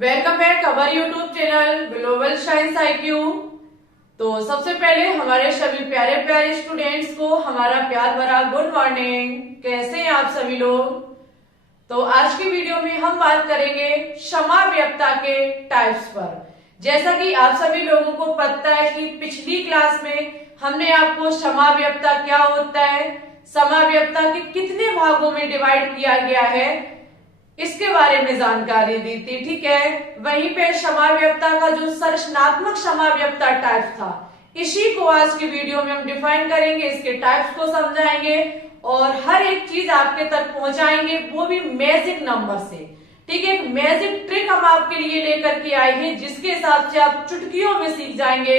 Welcome back our YouTube channel global science IQ। तो सबसे पहले हमारे सभी प्यारे प्यारे स्टूडेंट्स को हमारा प्यार भरा गुड मॉर्निंग। कैसे हैं आप सभी लोग? तो आज की वीडियो में हम बात करेंगे समाव्ययता के टाइप्स पर। जैसा कि आप सभी लोगों को पता है कि पिछली क्लास में हमने आपको समाव्ययता क्या होता है, समाव्ययता के कितने भागों में डिवाइड किया गया है, इसके बारे में जानकारी दी थी। ठीक है, वहीं पे समाव्ययता का जो संरचनात्मक समाव्ययता टाइप था, इसी को आज की वीडियो में हम डिफाइन करेंगे, इसके टाइप्स को समझाएंगे और हर एक चीज आपके तक पहुंचाएंगे, वो भी मैजिक नंबर से। ठीक है, एक मैजिक ट्रिक हम आपके लिए लेकर के आए हैं, जिसके हिसाब से आप चुटकियों में सीख जाएंगे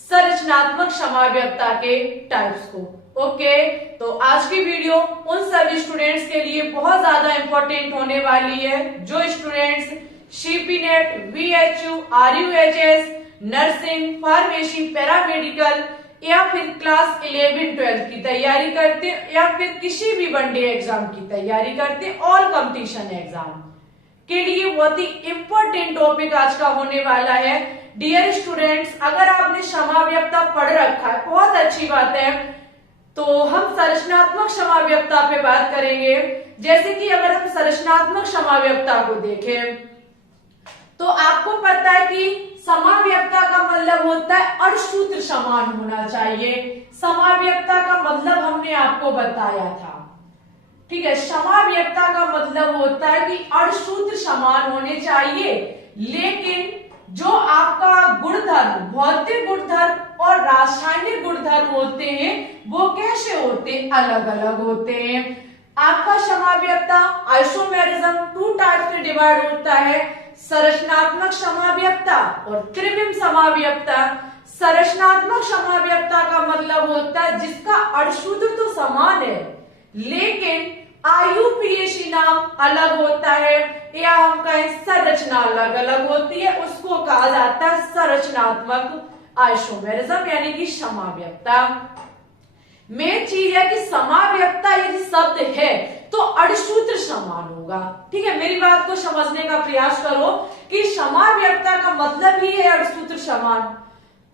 संरचनात्मक समाव्ययता के टाइप्स को। ओके, तो आज की वीडियो उन सभी स्टूडेंट्स के लिए बहुत ज्यादा इंपॉर्टेंट होने वाली है जो students CP-NET, VHU, RUHS, nursing, pharmacy, paramedical या फिर क्लास 11-12 की तैयारी करते या फिर किसी भी वनडे एग्जाम की तैयारी करते, ऑल कंपटीशन एग्जाम के लिए बहुत ही इंपॉर्टेंट टॉपिक आज का होने वाला है। डियर स्टूडेंट्स, अगर आपने समाव्ययता पढ़ रखा है बहुत अच्छी बात है, तो हम संरचनात्मक समाव्ययता पे बात करेंगे। जैसे कि अगर हम संरचनात्मक समाव्ययता को देखें तो आपको पता है कि समाव्ययता का मतलब होता है अणुसूत्र समान होना चाहिए। समाव्ययता का मतलब हमने आपको बताया था। ठीक है, समाव्ययता का मतलब होता है कि अणुसूत्र समान होने चाहिए, लेकिन जो आपका गुणधर्म, भौतिक गुणधर्म और रासायनिक गुणधर्म होते हैं, वो कैसे होते हैं? अलग अलग होते हैं। आपका समाव्ययता आइसोमेरिज्म 2 टाइप से डिवाइड होता है, संरचनात्मक समाव्ययता और त्रिविम समाव्ययता। संरचनात्मक समाव्ययता का मतलब होता है जिसका अणुसूत्र तो समान है, लेकिन IUPAC नाम अलग होता है, या हम कहें संरचना अलग अलग होती है, उसको कहा जाता है संरचनात्मक आइसोमेरिज्म यानी कि समाव्ययता। मेन चीज है कि समाव्ययता यदि शब्द है तो अणुसूत्र समान होगा। ठीक है, मेरी बात को समझने का प्रयास करो कि समाव्ययता का मतलब ही है अणुसूत्र समान।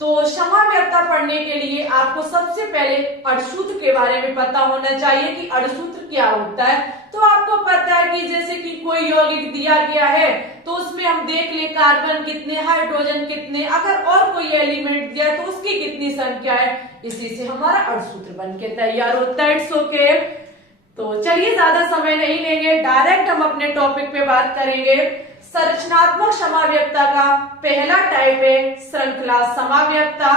तो समाव्ययता पढ़ने के लिए आपको सबसे पहले अणुसूत्र के बारे में पता होना चाहिए कि अणुसूत्र क्या होता है। तो आपको पता है कि जैसे कि कोई यौगिक दिया गया है तो उसमें हम देख ले कार्बन कितने, हाइड्रोजन कितने, अगर और कोई एलिमेंट दिया है तो उसकी कितनी संख्या है, इसी से हमारा अणुसूत्र बन के तैयार होता है। It's okay. तो चलिए ज्यादा समय नहीं लेंगे, डायरेक्ट हम अपने टॉपिक पे बात करेंगे। संरचनात्मक समाव्ययता का पहला टाइप है श्रृंखला समाव्ययता।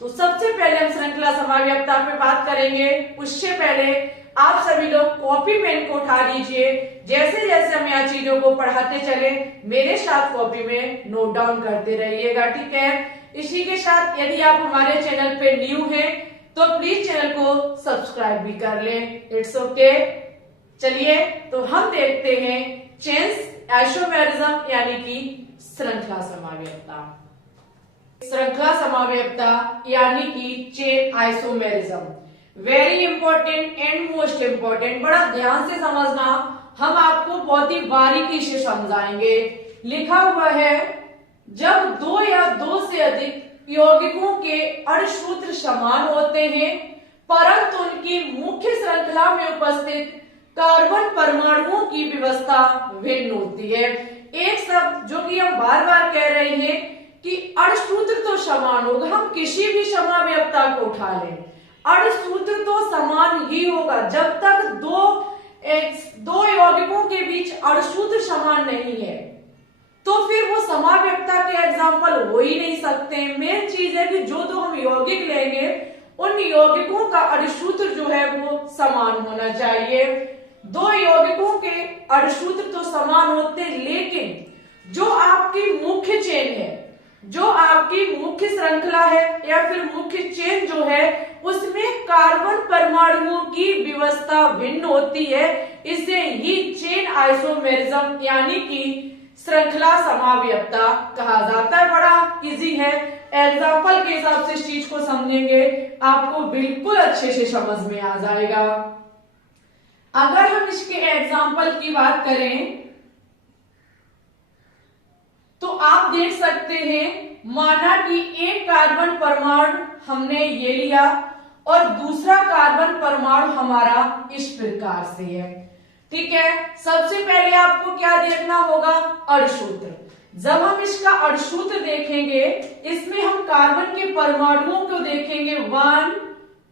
तो सबसे पहले हम श्रृंखला समाव्ययता पे बात करेंगे, उससे पहले आप सभी लोग कॉपी पेन को उठा लीजिए। जैसे जैसे हम यहाँ चीजों को पढ़ाते चले, मेरे साथ कॉपी में नोट डाउन करते रहिएगा। ठीक है, इसी के साथ यदि आप हमारे चैनल पे न्यू हैं तो प्लीज चैनल को सब्सक्राइब भी कर लें। It's okay. चलिए, तो हम देखते हैं चेन्स आइसोमेरिज्म यानी कि श्रृंखला समाव्ययता। श्रृंखला समाव्ययता यानी कि chain isomerism, very important and most important. बड़ा ध्यान से समझना, हम आपको बहुत ही बारीकी से समझाएंगे। लिखा हुआ है, जब दो या दो से अधिक यौगिकों के अणुसूत्र समान होते हैं परंतु उनकी मुख्य श्रृंखला में उपस्थित कार्बन परमाणुओं की व्यवस्था भिन्न होती है। एक शब्द जो कि हम बार बार कह रहे हैं कि अणुसूत्र तो समान होगा, हम किसी भी समाव्ययता को उठा लें, अणुसूत्र तो समान ही होगा। जब तक दो यौगिकों के बीच अणुसूत्र समान नहीं है तो फिर वो समाव्ययता के एग्जाम्पल हो ही नहीं सकते। मेन चीज है कि जो दो हम यौगिक लेंगे उन यौगिकों का अणुसूत्र जो है वो समान होना चाहिए। दो यौगिकों के अणुसूत्र तो समान होते, लेकिन जो आपकी मुख्य चेन है, जो आपकी मुख्य श्रृंखला है या फिर मुख्य चेन जो है, उसमें कार्बन परमाणुओं की व्यवस्था भिन्न होती है। इसे ही चेन आइसोमेरिज्म यानी कि श्रृंखला समाव्ययता कहा जाता है। बड़ा इजी है, एग्जाम्पल के हिसाब से इस चीज को समझेंगे आपको बिल्कुल अच्छे से समझ में आ जाएगा। अगर हम इसके एग्जाम्पल की बात करें तो आप देख सकते हैं, माना कि एक कार्बन परमाणु हमने ये लिया और दूसरा कार्बन परमाणु हमारा इस प्रकार से है। ठीक है, सबसे पहले आपको क्या देखना होगा, अणुसूत्र। जब हम इसका अणुसूत्र देखेंगे, इसमें हम कार्बन के परमाणुओं को देखेंगे 1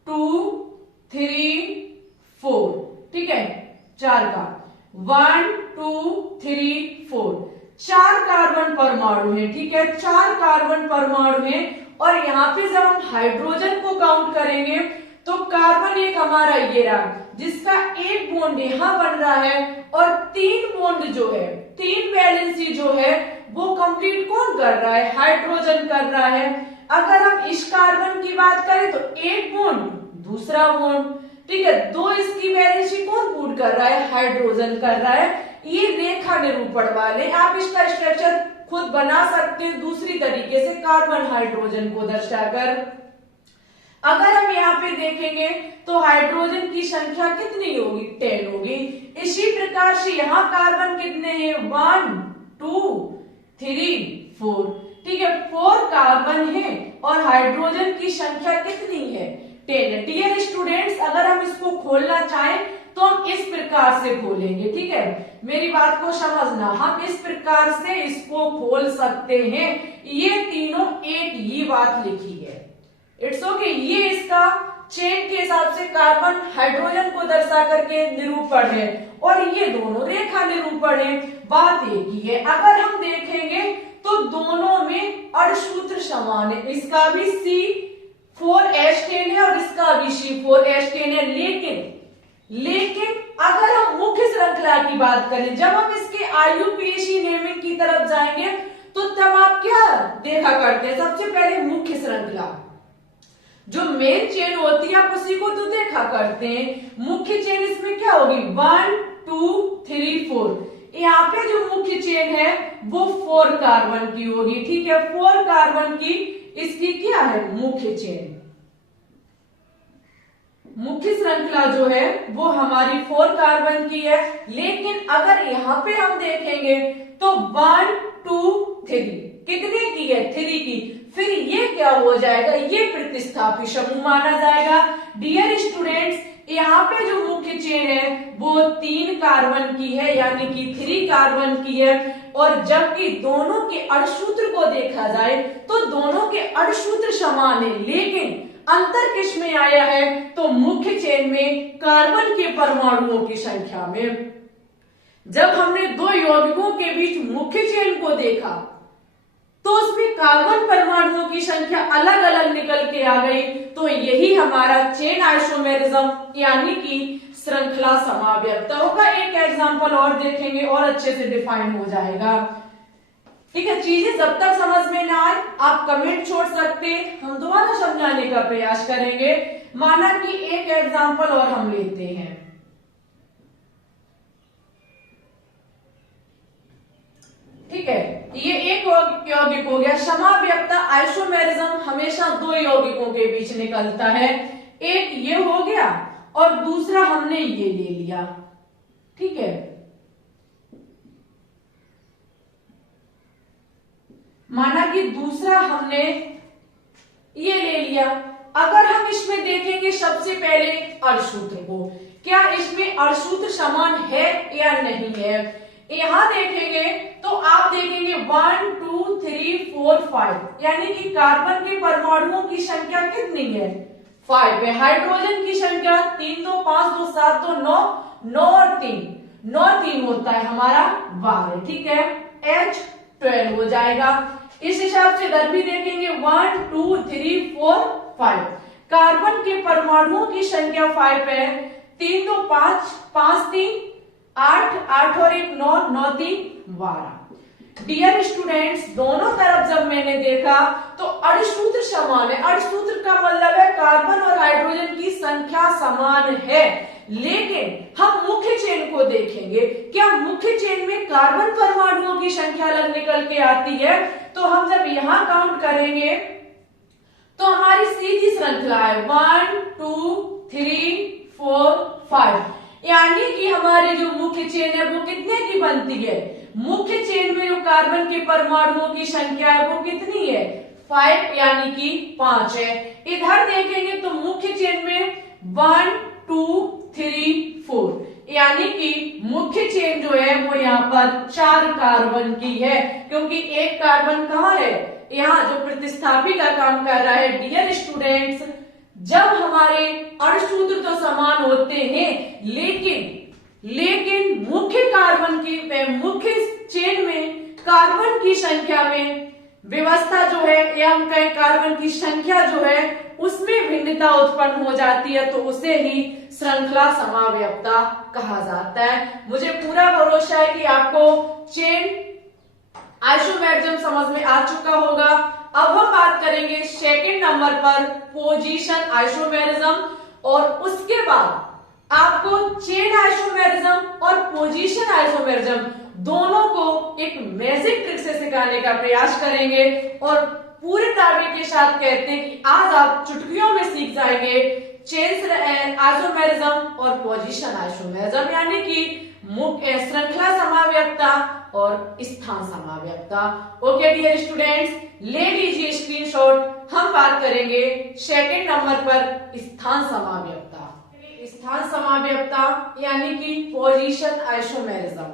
2 3 4। ठीक है, 4 का 1 2 3 4 4 कार्बन परमाणु है। ठीक है, 4 कार्बन परमाणु है और यहाँ पे जब हम हाइड्रोजन को काउंट करेंगे तो कार्बन एक हमारा ये रहा, जिसका एक बॉन्ड यहाँ बन रहा है और 3 बॉन्ड जो है, 3 वैलेंसी जो है वो कंप्लीट कौन कर रहा है, हाइड्रोजन कर रहा है। अगर हम इस कार्बन की बात करें तो एक बॉन्ड दूसरा बॉन्ड। ठीक है, 2 इसकी वैलेंसी कौन पूर्ण कर रहा है, हाइड्रोजन कर रहा है। ये रेखा निरूपण वाले, आप इसका स्ट्रक्चर खुद बना सकते हैं दूसरी तरीके से, कार्बन हाइड्रोजन को दर्शाकर। अगर हम यहाँ पे देखेंगे तो हाइड्रोजन की संख्या कितनी होगी, 10 होगी। इसी प्रकार से यहाँ कार्बन कितने हैं, 1 2 3 4। ठीक है, 4 कार्बन है और हाइड्रोजन की संख्या कितनी है, 10 है। डियर स्टूडेंट्स, अगर हम इसको खोलना चाहें तो हम इस प्रकार से खोलेंगे। ठीक है, मेरी बात को समझना, हम इस प्रकार से इसको खोल सकते हैं। ये तीनों एक ही बात लिखी है, इट्स ओके। ये इसका चेन के हिसाब से कार्बन हाइड्रोजन को दर्शा करके निरूपण है और ये दोनों रेखा निरूपण है, बात एक ही है। अगर हम देखेंगे तो दोनों में अणुसूत्र समान है, इसका भी C4H10 है और इसका भी C4H10 है। लेकिन अगर हम मुख्य श्रृंखला की बात करें, जब हम इसके IUPAC नेमिंग की तरफ जाएंगे तो तब आप क्या देखा करते हैं, सबसे पहले मुख्य श्रृंखला जो मेन चेन होती है आप उसी को तो देखा करते हैं। मुख्य चेन इसमें क्या होगी, 1 2 3 4। यहाँ पे जो मुख्य चेन है वो 4 कार्बन की होगी। ठीक है, 4 कार्बन की इसकी क्या है, मुख्य चेन। मुख्य श्रृंखला जो है वो हमारी 4 कार्बन की है। लेकिन अगर यहाँ पे हम देखेंगे तो 1 2 3 कितने की है, 3 की। फिर ये क्या हो जाएगा, ये प्रतिस्थापी समूह माना जाएगा। डियर स्टूडेंट्स, यहाँ पे जो मुख्य चेन है वो 3 कार्बन की है, यानी कि 3 कार्बन की है। और जबकि दोनों के अणुसूत्र को देखा जाए तो दोनों के अणुसूत्र समान है, लेकिन अंतर किस में आया है, तो मुख्य चेन में कार्बन के परमाणुओं की संख्या में। जब हमने 2 यौगिकों के बीच मुख्य चेन को देखा तो उसमें कार्बन परमाणुओं की संख्या अलग अलग निकल के आ गई। तो यही हमारा चेन आइसोमेरिज्म यानी कि श्रृंखला समाव्यक्ता होगा। एक एग्जांपल और देखेंगे और अच्छे से डिफाइन हो जाएगा। ठीक है, चीजें जब तक समझ में ना आए आप कमेंट छोड़ सकते हैं, हम दोबारा समझाने का प्रयास करेंगे। माना कि एक एग्जांपल और हम लेते हैं। ठीक है, ये एक यौगिक हो गया। समाव्यक्ता आइसोमेरिज्म हमेशा 2 यौगिकों के बीच निकलता है। एक ये हो गया और दूसरा हमने ये ले लिया। ठीक है, माना कि दूसरा हमने ये ले लिया। अगर हम इसमें देखेंगे सबसे पहले अणुसूत्र को, क्या इसमें अणुसूत्र समान है या नहीं है। यहां देखेंगे तो आप देखेंगे 1 2 3 4 5, यानी कि कार्बन के परमाणुओं की संख्या कितनी है, 5 है। हाइड्रोजन की संख्या 3 2 5 2 7 2 9 9 और 3 9 3 होता है हमारा 12। ठीक है, H12 हो जाएगा। इस हिसाब से इधर भी देखेंगे 1 2 3 4 5, कार्बन के परमाणुओं की संख्या 5 है। 3 2 5 5 3 8 8 और 1 9 9 3 12। डियर स्टूडेंट्स, दोनों तरफ जब मैंने देखा तो अणुसूत्र समान है। अणुसूत्र का मतलब है कार्बन और हाइड्रोजन की संख्या समान है। लेकिन हम मुख्य चेन को देखेंगे, क्या मुख्य चेन में कार्बन परमाणुओं की संख्या अलग निकल के आती है। तो हम जब यहां काउंट करेंगे तो हमारी सीधी श्रृंखला है 1 2 3 4 5, यानी कि हमारी जो मुख्य चेन है वो कितने की बनती है, मुख्य चेन में जो कार्बन के परमाणुओं की संख्या है वो कितनी है? 5 यानी कि 5 है। इधर देखेंगे तो मुख्य चेन में 1 2 3 4 यानी कि मुख्य चेन जो है वो यहाँ पर 4 कार्बन की है, क्योंकि एक कार्बन कहाँ है? यहाँ जो प्रतिस्थापी का काम कर रहा है। डियर स्टूडेंट्स, जब हमारे अणुसूत्र तो समान होते हैं, लेकिन मुख्य कार्बन की मुख्य चेन में कार्बन की संख्या में व्यवस्था जो है या हम कहें कार्बन की संख्या जो है उसमें भिन्नता उत्पन्न हो जाती है, तो उसे ही श्रृंखला समावयवता कहा जाता है। मुझे पूरा भरोसा है कि आपको चेन आइसोमेरिज्म समझ में आ चुका होगा। अब हम बात करेंगे सेकंड नंबर पर पोजीशन आइसोमेरिज्म, और उसके बाद आपको चेन आइसोमेरिज्म और पोजीशन आइसोमेरिज्म दोनों को एक मैजिक ट्रिक से सिखाने का प्रयास करेंगे, और पूरे दावे के साथ कहते हैं कि आज आप चुटकियों में सीख जाएंगे चेन आइसोमेरिज्म और पोजीशन आइसोमेरिज्म, यानी कि मुख्य श्रृंखला समावयवता और स्थान समावयवता। ओके डियर स्टूडेंट्स, ले लीजिए स्क्रीनशॉट। हम बात करेंगे सेकंड नंबर पर स्थान समावयवता। स्थान समावयवता यानी कि position isomerism,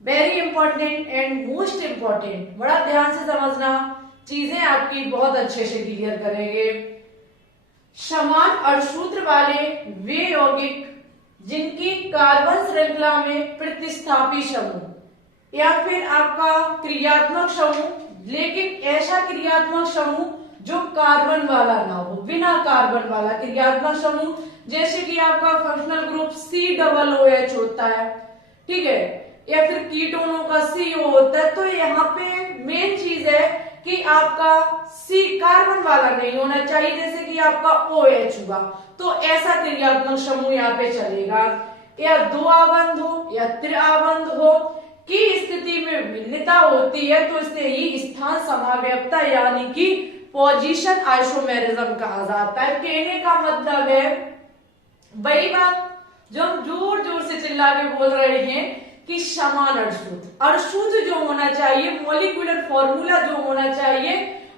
very important and most important. बड़ा ध्यान से समझना, चीजें आपकी बहुत अच्छे से क्लियर करेंगे। समान अणुसूत्र वाले वे यौगिक जिनकी कार्बन श्रृंखला में प्रतिस्थापी समूह या फिर आपका क्रियात्मक समूह, लेकिन ऐसा क्रियात्मक समूह जो कार्बन वाला ना हो, बिना कार्बन वाला क्रियात्मक समूह, जैसे कि आपका फंक्शनल ग्रुप COOH होता है, ठीक है, या फिर कीटोनों का CO होता है। तो यहाँ पे मेन चीज है कि आपका C कार्बन वाला नहीं होना चाहिए, जैसे कि आपका OH हुआ, तो ऐसा क्रियात्मक समूह यहाँ पे चलेगा। या दो आबंध हो या त्रिआबंध हो की स्थिति में भिन्नता होती है, तो इसे ही स्थान समावयवता यानी कि पोजीशन आइसोमेरिज्म कहा जाता है। कहने का मतलब है वही बात जो हम जोर जोर से चिल्ला के बोल रहे हैं कि समान अणुसूत्र जो होना चाहिए, मॉलिक्यूलर फॉर्मूला जो होना चाहिए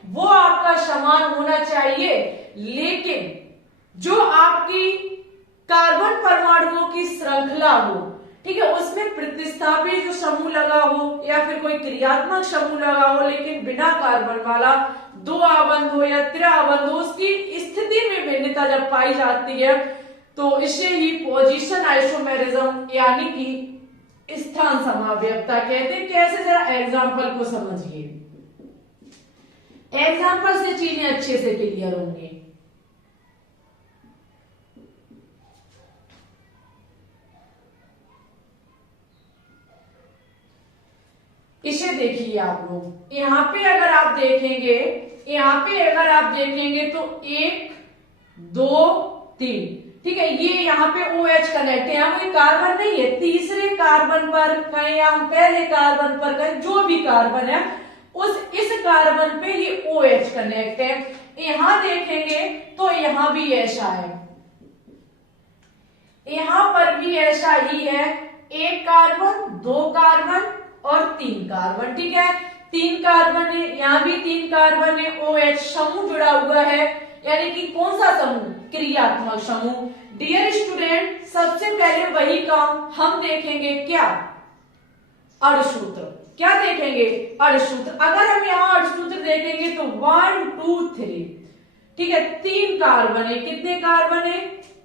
वो आपका समान होना चाहिए, लेकिन जो आपकी कार्बन परमाणुओं की श्रृंखला हो, ठीक है, उसमें प्रतिस्थापी जो समूह लगा हो या फिर कोई क्रियात्मक समूह लगा हो, लेकिन बिना कार्बन वाला, दो आबंध हो या त्रिआबंध हो, उसकी स्थिति में भिन्नता जब पाई जाती है तो इसे ही पोजीशन आइसोमेरिज्म यानी कि स्थान समावयवता कहते हैं। कैसे, जरा एग्जाम्पल को समझिए, एग्जाम्पल से चीजें अच्छे से क्लियर होंगी। इसे देखिए आप लोग, यहाँ पे अगर आप देखेंगे, तो 1 2 3, ठीक है, ये यहाँ पे OH कनेक्ट है, यहाँ कोई कार्बन नहीं है। तीसरे कार्बन पर कहीं या पहले कार्बन पर कहीं जो भी कार्बन है इस कार्बन पे ये OH कनेक्ट है। यहाँ देखेंगे तो यहाँ भी ऐसा है, यहाँ पर भी ऐसा ही है, 1 कार्बन 2 कार्बन और 3 कार्बन, ठीक है, 3 कार्बन है, यहाँ भी 3 कार्बन है, OH समूह जुड़ा हुआ है, यानी कि कौन सा समूह? क्रियात्मक समूह। डियर स्टूडेंट, सबसे पहले वही काम हम देखेंगे, क्या? अणुसूत्र। क्या देखेंगे? अणुसूत्र। अगर हम यहाँ अणुसूत्र देखेंगे तो 1 2 3, ठीक है, 3 कार्बन है। कितने कार्बन है?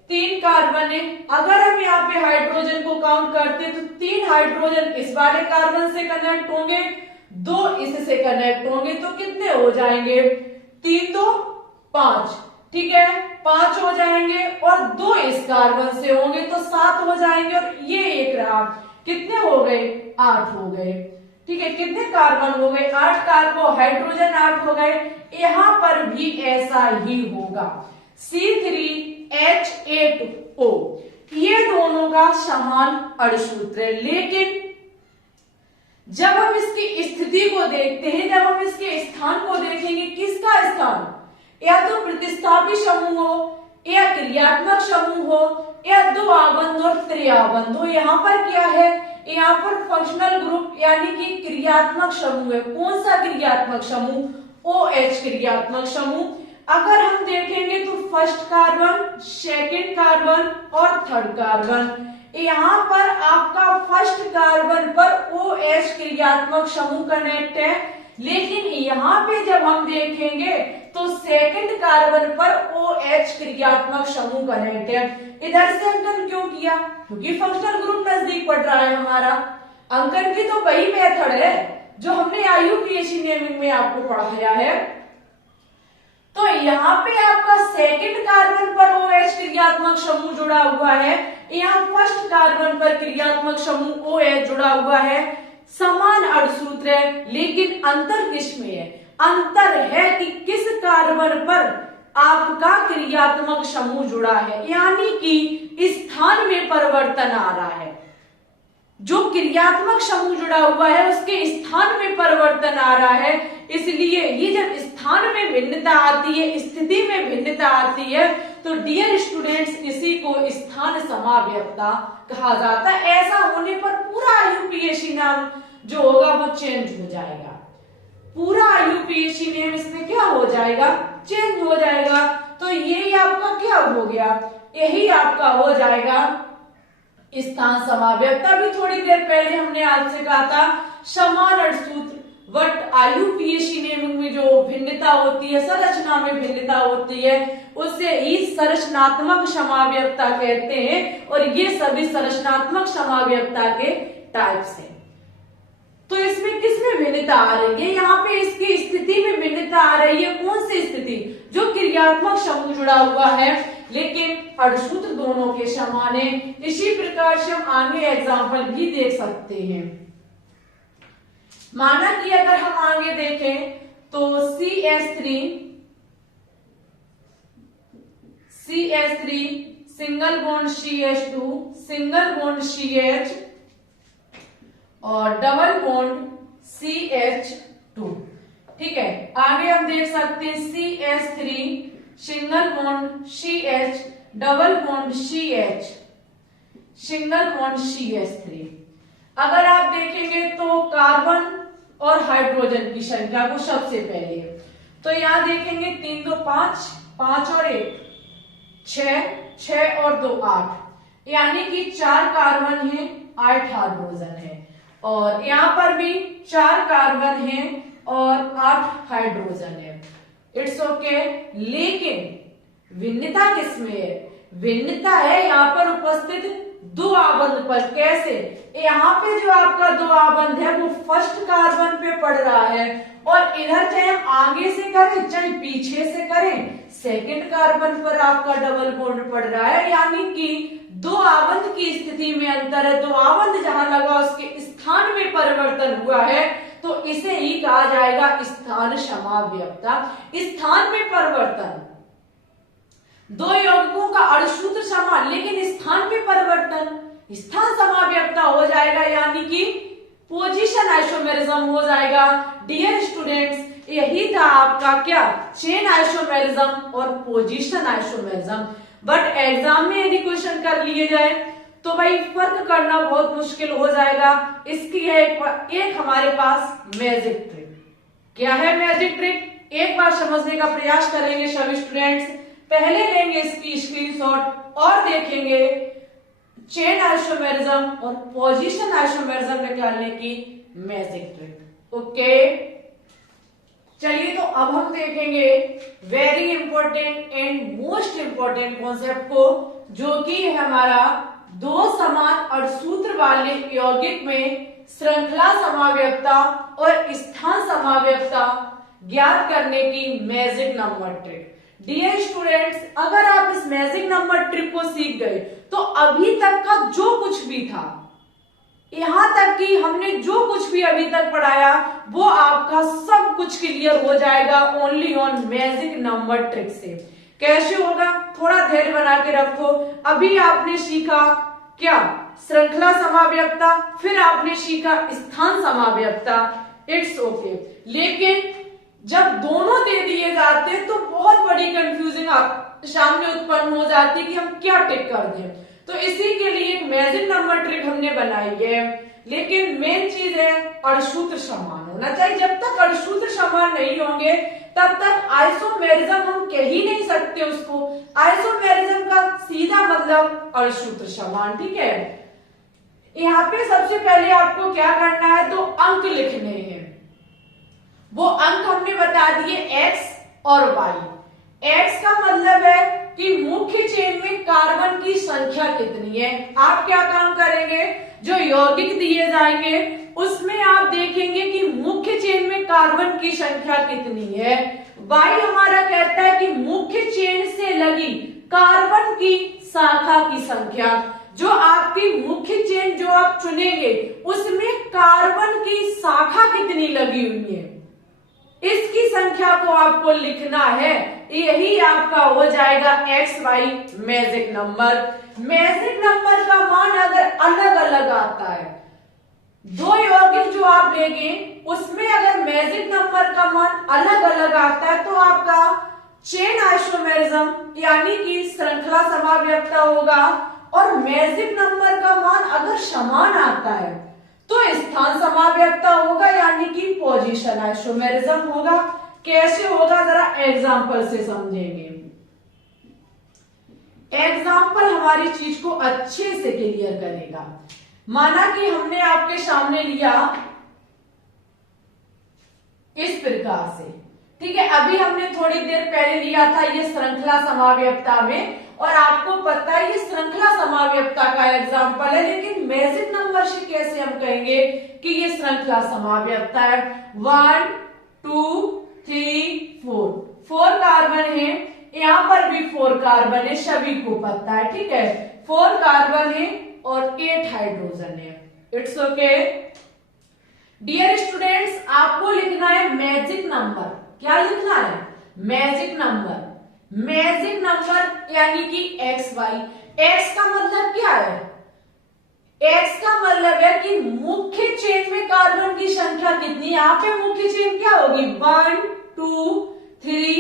3 कार्बन है। अगर हम यहाँ पे हाइड्रोजन को काउंट करते हैं तो 3 हाइड्रोजन इस वाले कार्बन से कनेक्ट होंगे, 2 इससे कनेक्ट होंगे, तो कितने हो जाएंगे? 3 2 5, ठीक है, 5 हो जाएंगे, और 2 इस कार्बन से होंगे तो 7 हो जाएंगे, और ये एक रहा, कितने हो गए? 8 हो गए, ठीक है। कितने कार्बन हो गए? 8 कार्बन, हाइड्रोजन 8 हो गए। यहां पर भी ऐसा ही होगा, C3H8O, ये दोनों का समान अणुसूत्र है, लेकिन जब हम इसकी स्थिति को देखते हैं, जब हम इसके स्थान को देखेंगे, किसका स्थान? या तो प्रतिस्थापी समूह हो, या क्रियात्मक समूह हो, या दो आबंध और त्रिआबंध हो। यहाँ पर क्या है? यहाँ पर फंक्शनल ग्रुप यानी कि क्रियात्मक समूह है। कौन सा क्रियात्मक समूह? OH क्रियात्मक समूह। अगर हम देखेंगे तो फर्स्ट कार्बन, सेकेंड कार्बन और थर्ड कार्बन, यहाँ पर आपका फर्स्ट कार्बन पर OH क्रियात्मक समूह कनेक्ट है, लेकिन यहाँ पे जब हम देखेंगे तो सेकंड कार्बन पर OH क्रियात्मक समूह कनेक्ट है। इधर से अंकन क्यों किया? क्योंकि फंक्शनल ग्रुप नजदीक पड़ रहा है हमारा। अंकन की तो वही मेथड है जो हमने IUPAC नेमिंग में आपको पढ़ाया है। तो यहाँ पे आपका सेकंड कार्बन पर OH क्रियात्मक समूह जुड़ा हुआ है, यहाँ फर्स्ट कार्बन पर क्रियात्मक समूह OH जुड़ा हुआ है। समान अणुसूत्र है, लेकिन अंतर किसमें है? अंतर है कि किस कार्बन पर आपका क्रियात्मक समूह जुड़ा है, यानी कि स्थान में परिवर्तन आ रहा है। जो क्रियात्मक समूह जुड़ा हुआ है उसके स्थान में परिवर्तन आ रहा है, इसलिए ये जब स्थान में भिन्नता आती है, स्थिति में भिन्नता आती है, तो डियर स्टूडेंट्स इसी को स्थान समाव्ययता कहा जाता है। ऐसा होने पर पूरा IUPAC नाम जो होगा वो चेंज हो जाएगा। पूरा IUPAC नेम इसमें क्या हो जाएगा? चेंज हो जाएगा। तो यही आपका क्या हो गया? यही आपका हो जाएगा स्थान समाव्ययता। भी थोड़ी देर पहले हमने आपसे कहा था समान अणुसूत्र, बट IUPAC नेमिंग में जो भिन्नता होती है, संरचना में भिन्नता होती है, उसे ही संरचनात्मक समाव्ययता कहते हैं। और ये सभी संरचनात्मक समाव्ययता के टाइप्स हैं। तो इसमें किसमें भिन्नता आ रही है? यहाँ पे इसकी स्थिति में भिन्नता आ रही है। कौन सी स्थिति? जो क्रियात्मक समूह जुड़ा हुआ है, लेकिन अणुसूत्र दोनों के समान है। इसी प्रकार से हम आगे एग्जाम्पल भी देख सकते हैं। माना कि अगर हम आगे देखें तो CH3 single bond CH2 single bond CH और डबल बॉन्ड CH2। ठीक है, आगे हम देख सकते हैं CH3 single bond CH double bond CH single bond CH3। अगर आप देखेंगे तो कार्बन और हाइड्रोजन की संख्या को सबसे पहले, तो यहां देखेंगे 3 2 5, 5 और 1 6, 6 और 2 8, यानी कि 4 कार्बन है, 8 हाइड्रोजन है। और यहाँ पर भी 4 कार्बन है और 8 हाइड्रोजन है। It's okay. लेकिन भिन्नता किसमें है? भिन्नता है यहाँ पर उपस्थित दो आबंध पर। कैसे? यहाँ पे जो आपका दो आबंध है वो फर्स्ट कार्बन पे पड़ रहा है, और इधर चाहे हम आगे से करें चाहे पीछे से करें, सेकंड कार्बन पर आपका डबल बॉन्ड पड़ रहा है, यानी कि दो आबंध की स्थिति में अंतर है। दो आबंध जहां लगा उसके स्थान में परिवर्तन हुआ है, तो इसे ही कहा जाएगा स्थान समाव्ययता। स्थान में परिवर्तन, दो यौगिकों का अणुसूत्र समान लेकिन स्थान में परिवर्तन, स्थान समाव्ययता हो जाएगा, यानी कि पोजीशन आइसोमेरिज्म हो जाएगा। डियर स्टूडेंट्स, यही था आपका क्या? चेन आइसोमेरिज्म और पोजीशन आइसोमेरिज्म। बट एग्जाम में यदि क्वेश्चन कर लिए जाए तो भाई फर्क करना बहुत मुश्किल हो जाएगा। इसकी है एक हमारे पास मैजिक ट्रिक। क्या है मैजिक ट्रिक? एक बार समझने का प्रयास करेंगे सभी स्टूडेंट्स। पहले लेंगे इसकी स्क्रीनशॉट और देखेंगे चेन आइसोमेरिज्म और पोजीशन आइसोमेरिज्म निकालने की मैजिक ट्रिक। ओके, चलिए तो अब हम देखेंगे very important and most important concept को, जो कि है हमारा दो समान अणुसूत्र वाले यौगिक में श्रृंखला समाव्ययता और स्थान समाव्ययता ज्ञात करने की magic number trick. Dear students, अगर आप इस मैजिक नंबर ट्रिक को सीख गए तो अभी तक का जो कुछ भी था, यहां तक कि हमने जो कुछ भी अभी तक पढ़ाया, वो आपका सब कुछ क्लियर हो जाएगा only on magic number trick से। कैसे होगा? थोड़ा धैर्य बना के रखो। अभी आपने सीखा क्या? श्रृंखला समाव्ययता, फिर आपने सीखा स्थान समाव्ययता। It's okay. लेकिन जब दोनों दे दिए जाते तो बहुत बड़ी कंफ्यूजन आप सामने उत्पन्न हो जाती कि हम क्या टिक कर दें। तो इसी के लिए एक मैजिक नंबर ट्रिक हमने बनाई है। लेकिन मेन चीज है अड़सूत्र समान होना चाहिए। जब तक अड़सूत्र समान नहीं होंगे तब तक आइसोमेरिज्म हम कह ही नहीं सकते उसको। आइसोमेरिज्म का सीधा मतलब अड़सूत्र समान, ठीक है। यहाँ पे सबसे पहले आपको क्या करना है, 2 अंक लिखने हैं। वो अंक हमने बता दिए x और y। x का मतलब है कि मुख्य चेन में कार्बन की संख्या कितनी है। आप क्या काम करेंगे, जो यौगिक दिए जाएंगे उसमें आप देखेंगे कि मुख्य चेन में कार्बन की संख्या कितनी है। y हमारा कहता है कि मुख्य चेन से लगी कार्बन की शाखा की संख्या। जो आपकी मुख्य चेन जो आप चुनेंगे उसमें कार्बन की शाखा कितनी लगी हुई है, इसकी संख्या को आपको लिखना है। यही आपका हो जाएगा XY magic number. Magic number का मान अगर अलग अलग आता है, 2 यौगिक जो आप लेंगे उसमें अगर मैजिक नंबर का मान अलग अलग आता है तो आपका चेन आइसोमेरिज्म यानी कि श्रृंखला समावयवता होगा। और मैजिक नंबर का मान अगर समान आता है तो स्थान समावयवता होगा यानी कि पोजीशन आइसोमेरिज्म होगा। कैसे होगा जरा एग्जांपल से समझेंगे। एग्जांपल हमारी चीज को अच्छे से क्लियर करेगा। माना कि हमने आपके सामने लिया इस प्रकार से, ठीक है। अभी हमने थोड़ी देर पहले लिया था ये श्रृंखला समावयवता में, और आपको पता है ये श्रृंखला समावयवता का एग्जांपल है। लेकिन मैजिक नंबर से कैसे हम कहेंगे कि ये श्रृंखला समावयवता है। 1 2 3 4 कार्बन है, यहाँ पर भी 4 कार्बन है, सभी को पता है, ठीक है। 4 कार्बन है और 8 हाइड्रोजन है। It's okay. डियर स्टूडेंट्स, आपको लिखना है मैजिक नंबर। क्या लिखना है, मैजिक नंबर। मैजिक नंबर यानी कि XY। X का मतलब क्या है, X का मतलब है कि मुख्य चेन में कार्बन की संख्या कितनी है। यहाँ पे मुख्य चेन क्या होगी, 1 2 3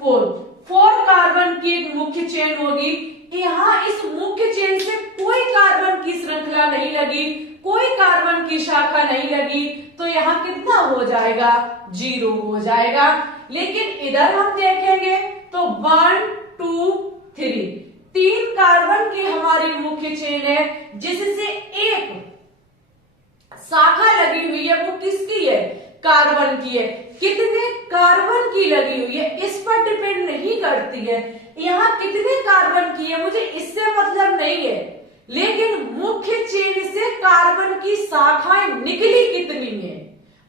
4 कार्बन की एक मुख्य चेन होगी। यहाँ इस मुख्य चेन से कोई कार्बन की श्रृंखला नहीं लगी, कोई कार्बन की शाखा नहीं लगी, तो यहाँ कितना हो जाएगा, 0 हो जाएगा। लेकिन इधर हम देखेंगे तो 1 2 3 कार्बन की हमारी मुख्य चेन है, जिससे एक शाखा लगी हुई है। वो किसकी है, कार्बन की है। कितने कार्बन की लगी हुई है इस पर डिपेंड नहीं करती है। यहाँ कितने कार्बन की है मुझे इससे मतलब नहीं है, लेकिन मुख्य चेन से कार्बन की शाखाएं निकली कितनी है,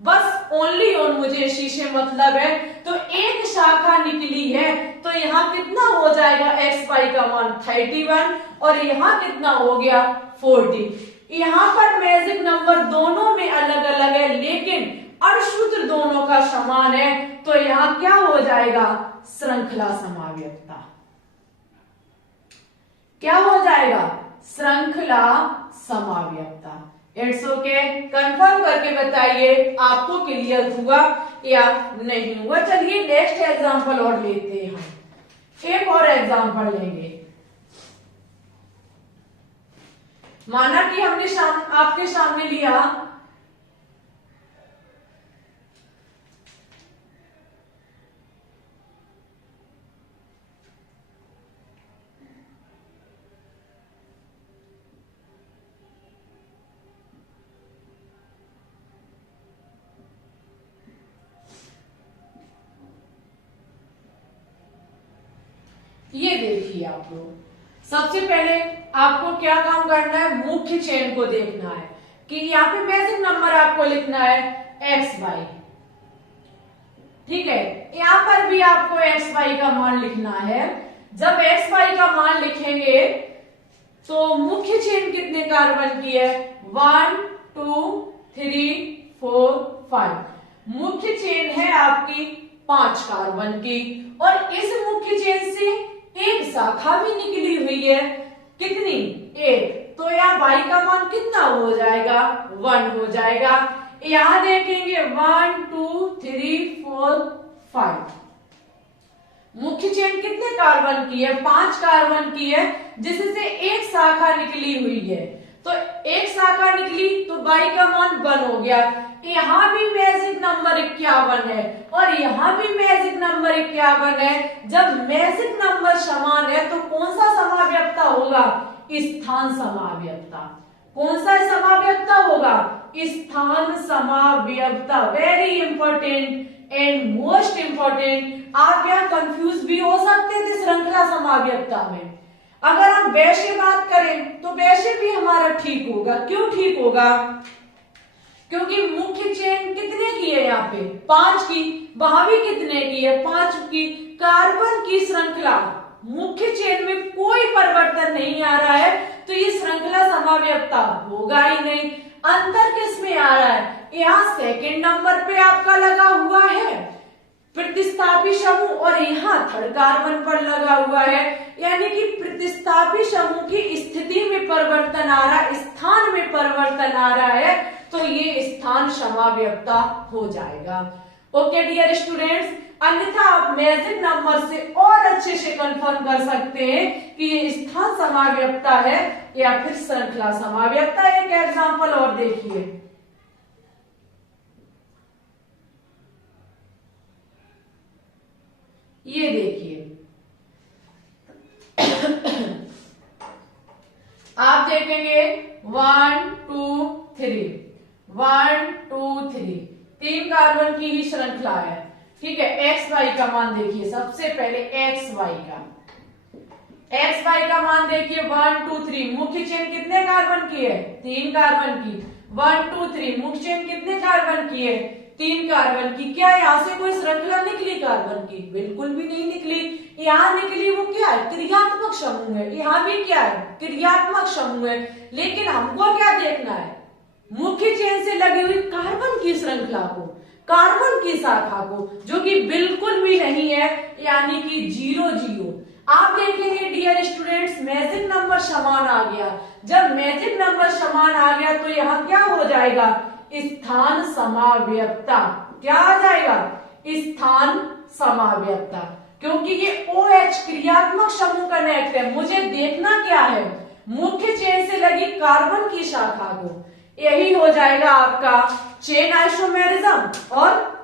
बस ओनली और मुझे इसी से मतलब है। तो एक शाखा निकली है, तो यहाँ कितना हो जाएगा, XY का मान 31 और यहाँ कितना हो गया, 40। यहाँ पर मैजिक नंबर दोनों में अलग अलग है, लेकिन अड़सूत्र दोनों का समान है। तो यहाँ क्या हो जाएगा, श्रृंखला समावयवता। क्या हो जाएगा, श्रृंखला समावयवता। It's okay. कंफर्म करके बताइए आपको क्लियर हुआ या नहीं हुआ। चलिए नेक्स्ट एग्जांपल और लेते हैं, हम एक और एग्जांपल लेंगे। माना कि हमने आपके सामने लिया ये देखिए आप लोग, सबसे पहले आपको क्या काम करना है, मुख्य चेन को देखना है कि यहाँ पे मैजिक नंबर आपको लिखना है XY, ठीक है। यहाँ पर भी आपको XY का मान लिखना है। जब XY का मान लिखेंगे तो मुख्य चेन कितने कार्बन की है, 1 2 3 4 5। मुख्य चेन है आपकी 5 कार्बन की, और इस मुख्य चेन से एक शाखा भी निकली हुई है, कितनी, 1। तो यहाँ Y का मान कितना हो जाएगा, 1 हो जाएगा। यहाँ देखेंगे 1 2 3 4 5। मुख्य चेन कितने कार्बन की है, 5 कार्बन की है, जिससे एक शाखा निकली हुई है। तो एक शाखा निकली तो बाई का मान 1 हो गया। यहाँ भी मैजिक नंबर 51 है और यहाँ भी मैजिक नंबर 51 है। जब मैजिक नंबर समान है तो कौन सा समाव्यक्ता होगा? स्थान समाव्यक्ता। कौन सा समाव्यक्ता होगा? स्थान समाव्यक्ता। Very important and most important. आप यहाँ कंफ्यूज भी हो सकते थे श्रृंखला समाव्यक्ता में। अगर हम वैसे बात करें तो वैसे भी हमारा ठीक होगा। क्यों ठीक होगा? क्योंकि मुख्य चेन कितने की है? यहाँ पे 5 की, वहां भी कितने की है? 5 की। कार्बन की श्रृंखला मुख्य चेन में कोई परिवर्तन नहीं आ रहा है तो ये श्रृंखला समाव्यक्ता होगा ही नहीं। अंतर किसमें आ रहा है? यहाँ सेकंड नंबर पे आपका लगा हुआ है प्रतिस्थापी समूह और यहाँ थर्ड कार्बन पर लगा हुआ है, यानी कि प्रतिस्थापी समूह की स्थिति में परिवर्तन आ रहा है, स्थान में परिवर्तन आ रहा है, तो ये स्थान समाव्यक्ता हो जाएगा। ओके डियर स्टूडेंट्स, अन्यथा आप मैजिक नंबर से और अच्छे से कंफर्म कर सकते हैं कि ये स्थान समाव्यक्ता है या फिर श्रृंखला समाव्यक्ता। एक एग्जांपल और देखिए, ये देखिए आप देखेंगे 1 2 3 1 2 3 3 कार्बन की ही श्रृंखला है, ठीक है। एक्स वाई का मान देखिए, सबसे पहले एक्स वाई का मान देखिए 1 2 3। मुख्य चेन कितने कार्बन की है? 3 कार्बन की। 1 2 3 मुख्य चेन कितने कार्बन की है? 3 कार्बन की। क्या यहाँ से कोई श्रृंखला निकली कार्बन की? बिल्कुल भी नहीं निकली। यहाँ निकली वो क्या है? क्रियात्मक समूह है। यहाँ भी क्या है? क्रियात्मक समूह है। लेकिन हमको क्या देखना है? मुख्य चेन से लगी हुई कार्बन की श्रृंखला को, कार्बन की शाखा को, जो कि बिल्कुल भी नहीं है, यानी कि 0 0। आप देखेंगे डियर स्टूडेंट्स, मैजिक नंबर समान आ गया। जब मैजिक नंबर समान आ गया तो यहाँ क्या हो जाएगा? स्थान समाव्यक्ता। क्या आ जाएगा? स्थान समाव्यक्ता, क्योंकि ये OH क्रियात्मक समूह कनेक्ट है। मुझे देखना क्या है? मुख्य चेन से लगी कार्बन की शाखा को। यही हो जाएगा आपका चेन आइसोमेरिज्म और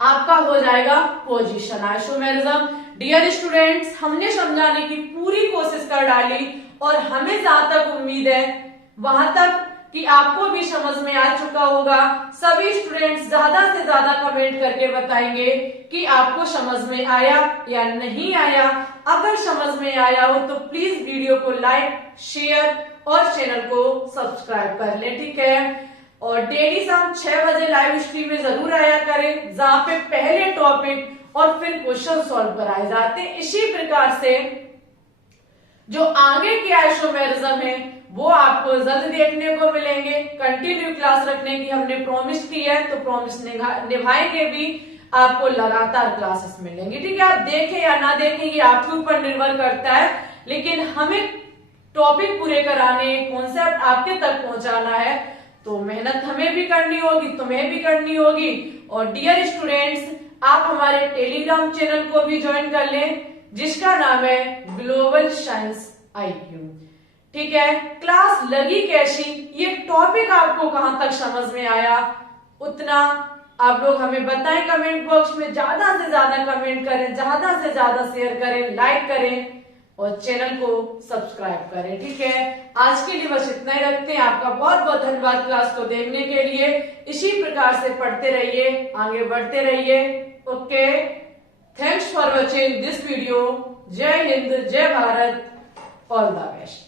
आपका हो जाएगा पोजीशन आइसोमेरिज्म। डियर स्टूडेंट्स, हमने समझाने की पूरी कोशिश कर डाली और हमें जहां तक उम्मीद है वहां तक कि आपको भी समझ में आ चुका होगा। सभी स्टूडेंट्स ज्यादा से ज्यादा कमेंट करके बताएंगे कि आपको समझ में आया या नहीं आया। अगर समझ में आया हो तो प्लीज वीडियो को लाइक, शेयर और चैनल को सब्सक्राइब कर ले, ठीक है। और डेली शाम 6 बजे लाइव स्ट्रीम में जरूर आया करें, जहां पे पहले टॉपिक और फिर क्वेश्चन सॉल्व कराए जाते हैं। इसी प्रकार से जो आगे के आइसोमेरिज्म है वो आपको जल्द देखने को मिलेंगे। कंटिन्यू क्लास रखने की हमने प्रॉमिस की है, तो प्रॉमिस निभाएंगे भी। आपको लगातार क्लासेस मिलेंगी, ठीक है। आप देखें या ना देखें ये आपके ऊपर निर्भर करता है, लेकिन हमें टॉपिक पूरे कराने, कॉन्सेप्ट आपके तक पहुंचाना है, तो मेहनत हमें भी करनी होगी, तुम्हें भी करनी होगी। और डियर स्टूडेंट्स, आप हमारे टेलीग्राम चैनल को भी ज्वाइन कर लें, जिसका नाम है ग्लोबल साइंस IQ, ठीक है। क्लास लगी कैसी, ये टॉपिक आपको कहां तक समझ में आया, उतना आप लोग हमें बताएं कमेंट बॉक्स में। ज्यादा से ज्यादा कमेंट करें, ज्यादा से ज्यादा शेयर करें, लाइक करें और चैनल को सब्सक्राइब करें, ठीक है। आज के लिए बस इतना ही रखते हैं। आपका बहुत बहुत धन्यवाद क्लास को देखने के लिए। इसी प्रकार से पढ़ते रहिए, आगे बढ़ते रहिए। Okay, thanks for watching this video. जय हिंद, जय भारत, ऑल द बेस्ट।